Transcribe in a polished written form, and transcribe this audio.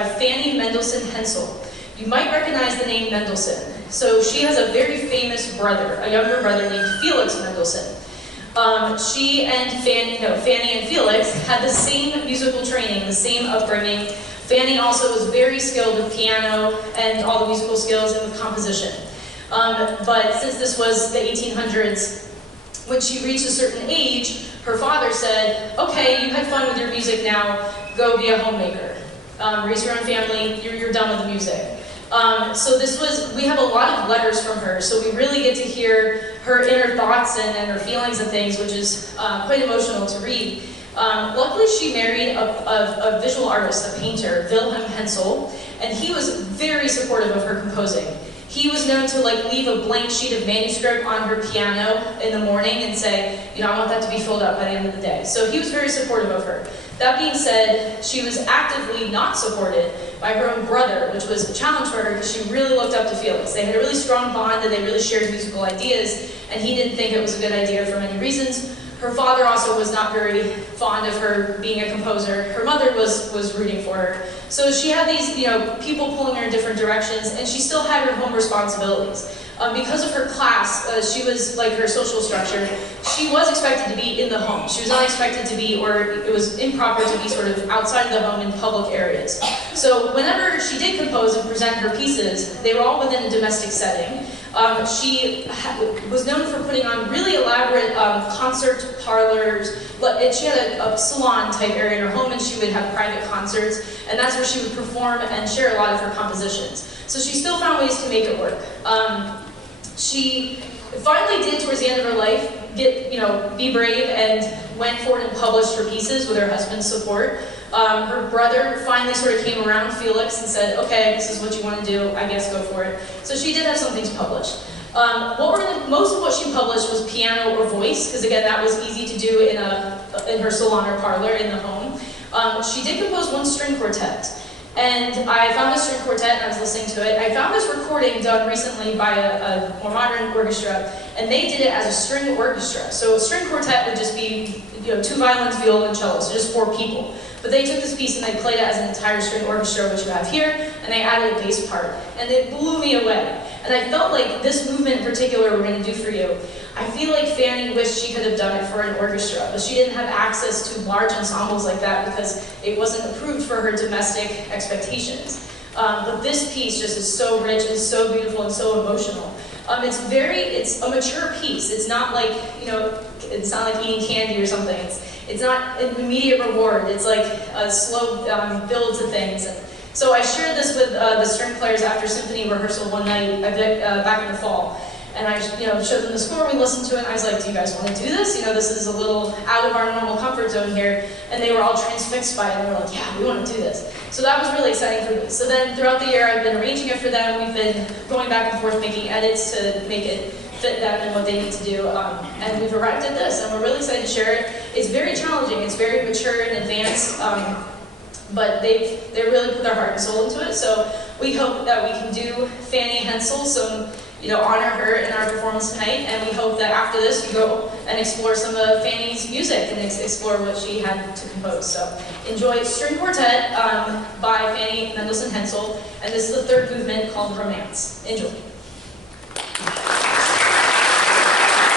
by Fanny Hensel. You might recognize the name Mendelssohn. So she has a very famous brother, a younger brother named Felix Mendelssohn. She and Fanny and Felix had the same musical training, the same upbringing. Fanny also was very skilled with piano and all the musical skills and with composition. But since this was the 1800s, when she reached a certain age, her father said, okay, you had fun with your music now, go be a homemaker. Raise your own family, you're done with the music. So we have a lot of letters from her, so we really get to hear her inner thoughts and her feelings and things, which is quite emotional to read. Luckily, she married a visual artist, a painter, Wilhelm Hensel, and he was very supportive of her composing. He was known to leave a blank sheet of manuscript on her piano in the morning and say, I want that to be filled up by the end of the day. So he was very supportive of her. That being said, she was actively not supported by her own brother, which was a challenge for her because she really looked up to Felix. They had a really strong bond and they really shared musical ideas, and he didn't think it was a good idea for many reasons. Her father also was not very fond of her being a composer. Her mother was rooting for her. So she had these people pulling her in different directions, and she still had her home responsibilities. Because of her class, she was her social structure, she was expected to be in the home. She was not expected to be, or it was improper to be sort of outside of the home in public areas. So whenever she did compose and present her pieces, they were all within a domestic setting. She was known for putting on really elaborate concert parlors. She had a salon type area in her home, and she would have private concerts, and that's where she would perform and share a lot of her compositions. So she still found ways to make it work. She finally did, towards the end of her life, be brave and went forward and published her pieces with her husband's support. Her brother finally sort of came around, Felix, and said, okay, this is what you want to do, I guess go for it. So she did have some things published. Most of what she published was piano or voice, because again, that was easy to do in her salon or parlor in the home. She did compose one string quartet. And I found this string quartet and I was listening to it. I found this recording done recently by a more modern orchestra, and they did it as a string orchestra. So a string quartet would just be 2 violins, viola, and cello, so just 4 people. But they took this piece and they played it as an entire string orchestra, which you have here, and they added a bass part. And it blew me away. And I felt like this movement in particular we're going to do for you, I feel like Fanny wished she could have done it for an orchestra, but she didn't have access to large ensembles like that because it wasn't approved for her domestic expectations. But this piece just is so rich and so beautiful and so emotional. It's a mature piece. It's not like, it's not like eating candy or something. It's not an immediate reward. It's like a slow build to things. And so I shared this with the string players after symphony rehearsal one night back in the fall. And I showed them the score, we listened to it, and I was like, do you guys want to do this? This is a little out of our normal comfort zone here. And they were all transfixed by it, and they were like, yeah, we want to do this. So that was really exciting for me. So then throughout the year, I've been arranging it for them. We've been going back and forth, making edits to make it fit them and what they need to do. And we've arrived at this, and we're really excited to share it. It's very challenging, it's very mature and advanced, but they really put their heart and soul into it. So we hope that we can do Fanny Hensel, honor her in our performance tonight, and we hope that after this you go and explore some of Fanny's music and explore what she had to compose. So enjoy String Quartet by Fanny Hensel, and this is the 3rd movement called Romance. Enjoy.